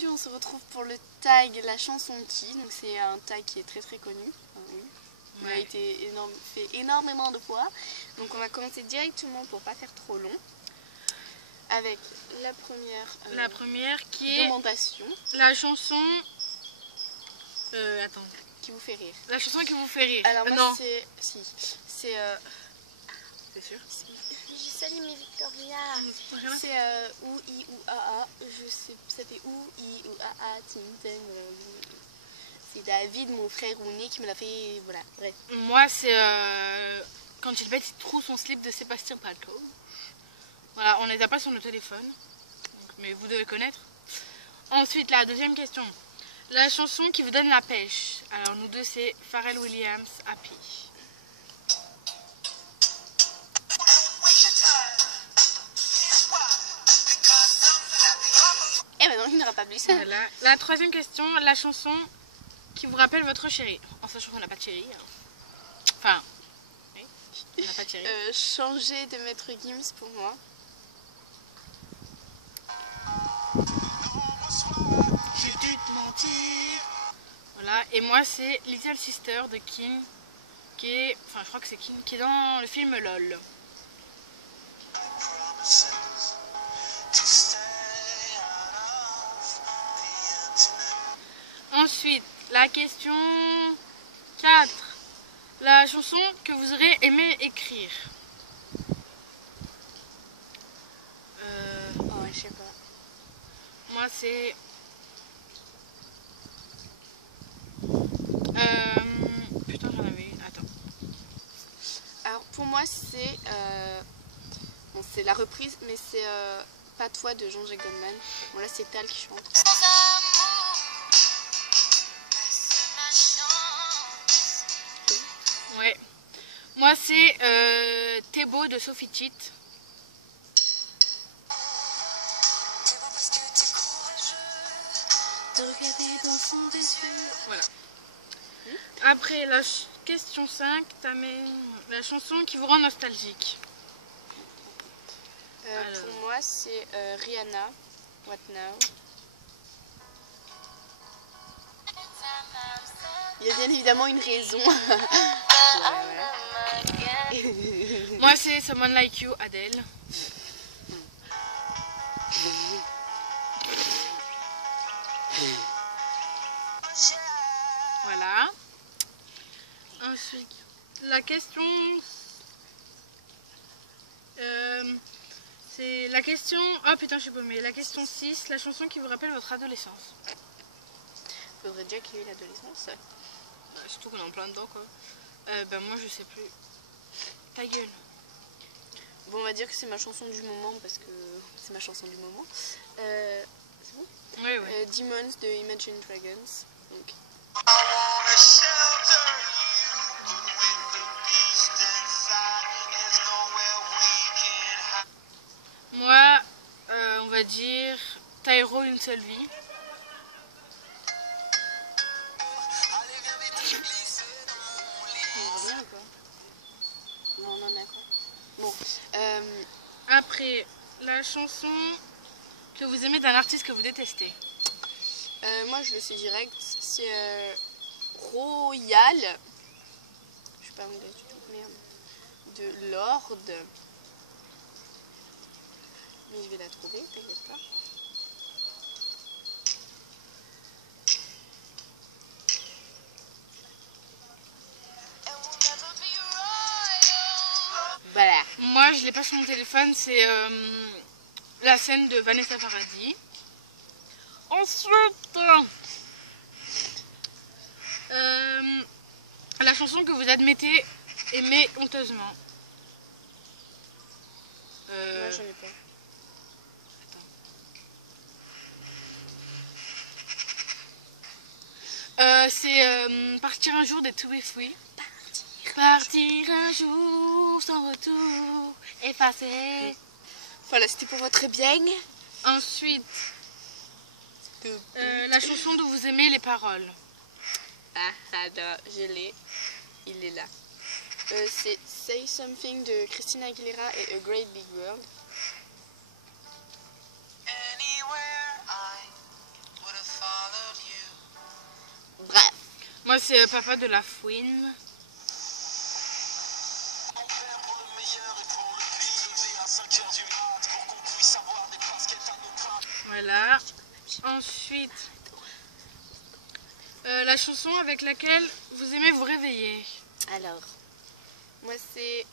aujourd'hui on se retrouve pour le tag La chanson qui, donc c'est un tag qui est très très connu. Il a été fait énormément de fois. Donc on va commencer directement pour pas faire trop long avec la première qui est demandation. La chanson attends. Qui vous fait rire. La chanson qui vous fait rire. Alors moi non. c'est C'est sûr. Salut mes Victoria. C'est ou i ou a. Je sais, ça fait ou i ou a Tintin. C'est David, mon frère Rouné, qui me l'a fait. Voilà, bref. Moi c'est quand Gilbert trouve son slip de Sébastien Palco. Voilà, on les a pas sur nos téléphones, donc, mais vous devez connaître. Ensuite, la deuxième question. La chanson qui vous donne la pêche. Alors nous deux c'est Pharrell Williams, Happy. Eh ben non, il n'aura pas plus ça. Voilà. La troisième question, la chanson qui vous rappelle votre chéri. En sachant qu'on n'a pas de chéri. Enfin, oui, on n'a pas de chéri. Changer de Maître Gims pour moi. J'ai dû te mentir. Voilà, et moi c'est Little Sister de King, qui est, enfin je crois que c'est King, qui est dans le film LOL. Ensuite, la question 4. La chanson que vous aurez aimé écrire. Oh, je sais pas. Moi c'est... Putain j'en avais une, attends. Alors pour moi c'est... Bon, c'est la reprise, mais c'est Pas toi de Jean-Jacques Goldman. Bon là c'est Tal qui chante. Ouais. Moi c'est T'es beau de Sophie Tite. Voilà. Après la question 5, la chanson qui vous rend nostalgique. Pour moi c'est Rihanna, What Now. Il y a bien évidemment une raison. Moi c'est Someone Like You, Adele. Voilà. Ensuite, la question... c'est la question... Oh putain, je sais pas, mais la question 6, la chanson qui vous rappelle votre adolescence. Faudrait déjà qu'il y ait l'adolescence. Bah, surtout qu'on est en plein dedans, quoi. Ben moi, je sais plus. Ta gueule. Bon, on va dire que c'est ma chanson du moment, parce que c'est ma chanson du moment. C'est bon ? Oui, oui. Demons de Imagine Dragons. Donc. Moi, on va dire Tyro, une seule vie. Non, non, d'accord. Bon. Après, la chanson que vous aimez d'un artiste que vous détestez. Moi, je le sais direct. C'est Royal. Je sais pas anglais du tout. Merde. De Lord. Mais je vais la trouver, t'inquiète pas. Voilà. Moi, je l'ai pas sur mon téléphone, c'est la scène de Vanessa Paradis. Ensuite, la chanson que vous admettez aimer honteusement. Moi, j'en ai pas. C'est Partir un jour des To Be Free. Partir un jour sans retour, effacé. Voilà, c'était pour votre bien. Ensuite, la chanson dont vous aimez les paroles. Ah, là, je l'ai. Il est là. C'est Say Something de Christina Aguilera et A Great Big World. Moi, c'est Papa de la Fouine. Voilà. Ensuite, la chanson avec laquelle vous aimez vous réveiller. Alors, moi c'est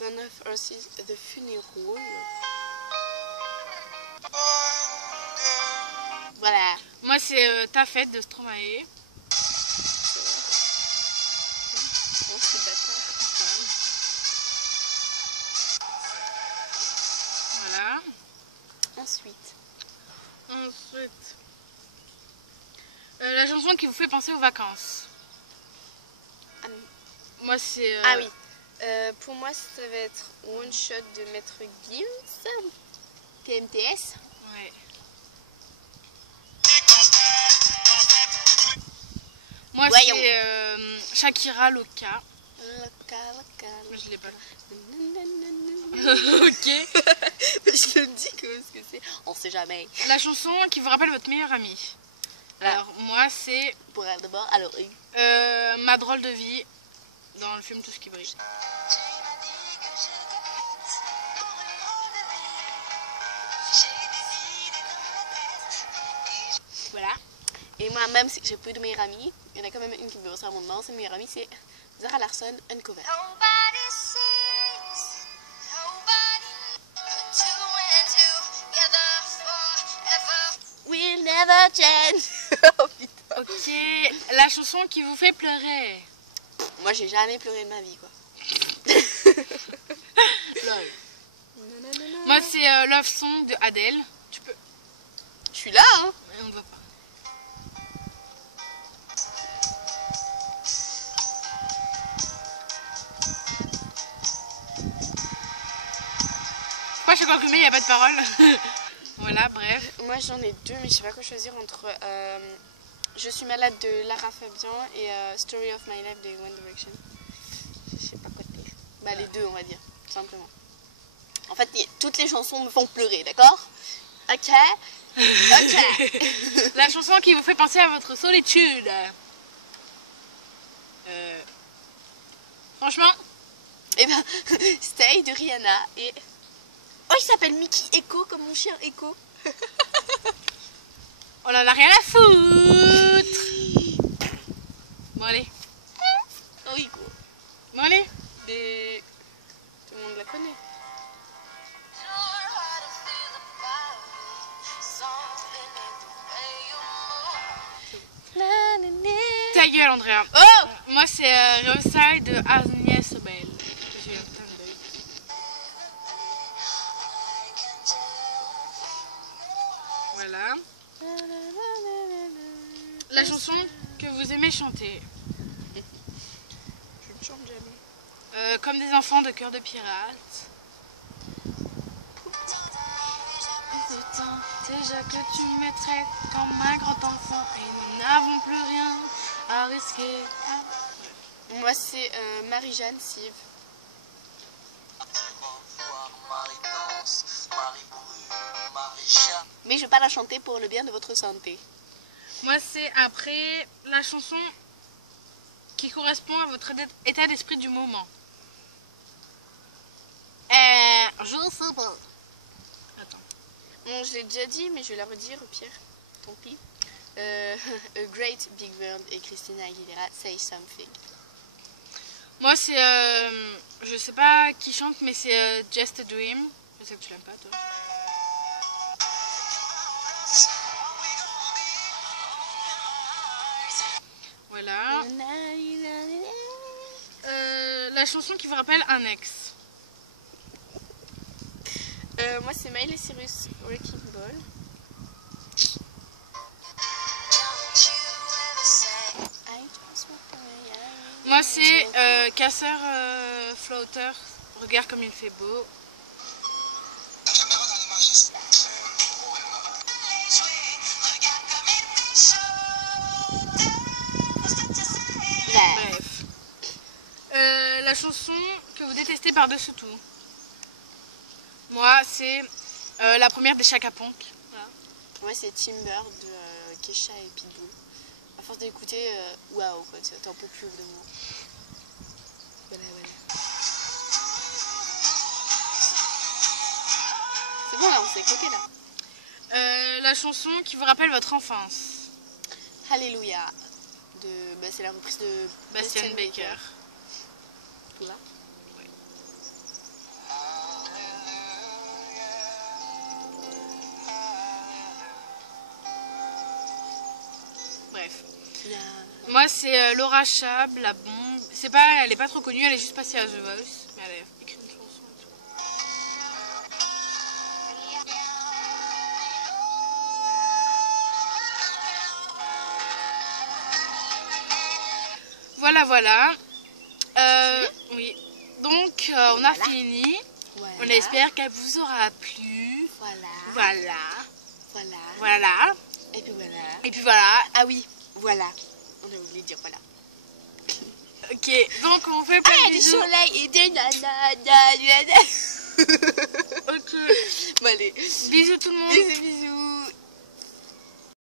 Band of Horses, The Funeral. Voilà. Moi, c'est Ta fête de Stromae. Oh, c'est bâtard. Voilà. Ensuite, la chanson qui vous fait penser aux vacances. ah, Moi, c'est... ah oui. Pour moi, ça va être One Shot de Maître Gims, TMTS. Ouais. Moi, Voyons. c'est Shakira Loca. Loca. Je l'ai pas. Ok. Ok. Je me dis que ce que c'est. On sait jamais. La chanson qui vous rappelle votre meilleur ami. Alors, moi, c'est Pour elle d'abord, alors Ma drôle de vie dans le film Tout ce qui brille. Voilà. et moi, même si j'ai peu de meilleures amies, il y en a quand même une qui me ressemble à mon nom. Cette meilleure amie, c'est Zara Larsson, Uncover. We'll never change. Oh, putain. Ok. La chanson qui vous fait pleurer. Moi, j'ai jamais pleuré de ma vie, quoi. Moi, c'est Love Song de Adele. Tu peux. Je suis là, hein. On ne voit pas. Pourquoi chaque fois que je mets, il n'y a pas de parole? Voilà, bref. Moi, j'en ai deux, mais je sais pas quoi choisir entre Je suis malade de Lara Fabian et Story of My Life de One Direction. Je sais pas quoi te dire. Bah, les deux, on va dire, tout simplement. En fait, toutes les chansons me font pleurer, d'accord? Ok. Ok. La chanson qui vous fait penser à votre solitude. Franchement, Et ben, Stay de Rihanna et... Oh, il s'appelle Mickey Echo, comme mon chien Echo. on en a rien à foutre. Bon, allez. Oh, Echo. Bon, allez. Des... Tout le monde la connaît. Ta gueule, Andrea. Oh! Moi, c'est Riverside de Agnès Sobel. J'ai un putain d'œil. Voilà. La chanson que vous aimez chanter. Je ne chante jamais. Comme des enfants de cœur de pirate. Déjà que tu me traites comme un grand enfant et nous n'avons plus rien à risquer. Moi, c'est Marie-Jeanne Sive. Mais je vais pas la chanter pour le bien de votre santé. Moi, c'est après la chanson qui correspond à votre état d'esprit du moment. Je sais pas. Attends. Bon, je l'ai déjà dit, mais je vais la redire au pire. Tant pis. A Great Big World et Christina Aguilera, Say Something. Moi, c'est. Je sais pas qui chante, mais c'est Just a Dream. Je sais que tu l'aimes pas, toi. Voilà. La chanson qui vous rappelle un ex. Moi, c'est Miley Cyrus, Wrecking Ball. Moi, c'est Casseur Floater. Regarde comme il fait beau. Bref. La chanson que vous détestez par-dessus tout. Moi, c'est la première des Chaka Ponk. Voilà. Moi, c'est Timber de Kesha et Pitbull. À force d'écouter, waouh, quoi, t'en peux plus au bout d'un moment. Voilà. C'est bon, là, on s'est écouté, là. La chanson qui vous rappelle votre enfance. Alléluia. C'est la reprise de Bastian Baker. Tu vois? Ouais. Bref. Moi c'est Laura Chab, La Bombe. Elle est pas trop connue, elle est juste passée à The Voice. Mais elle a écrit une chanson et tout. Voilà. Oui. Donc on a fini. Voilà. On espère qu'elle vous aura plu. Voilà. Et puis voilà. Ah oui. Voilà. On a oublié de dire voilà. Ok, donc on fait plein de Du bisous. soleil et des nanas. Ok. Bon allez. Bisous tout le monde. Bisous.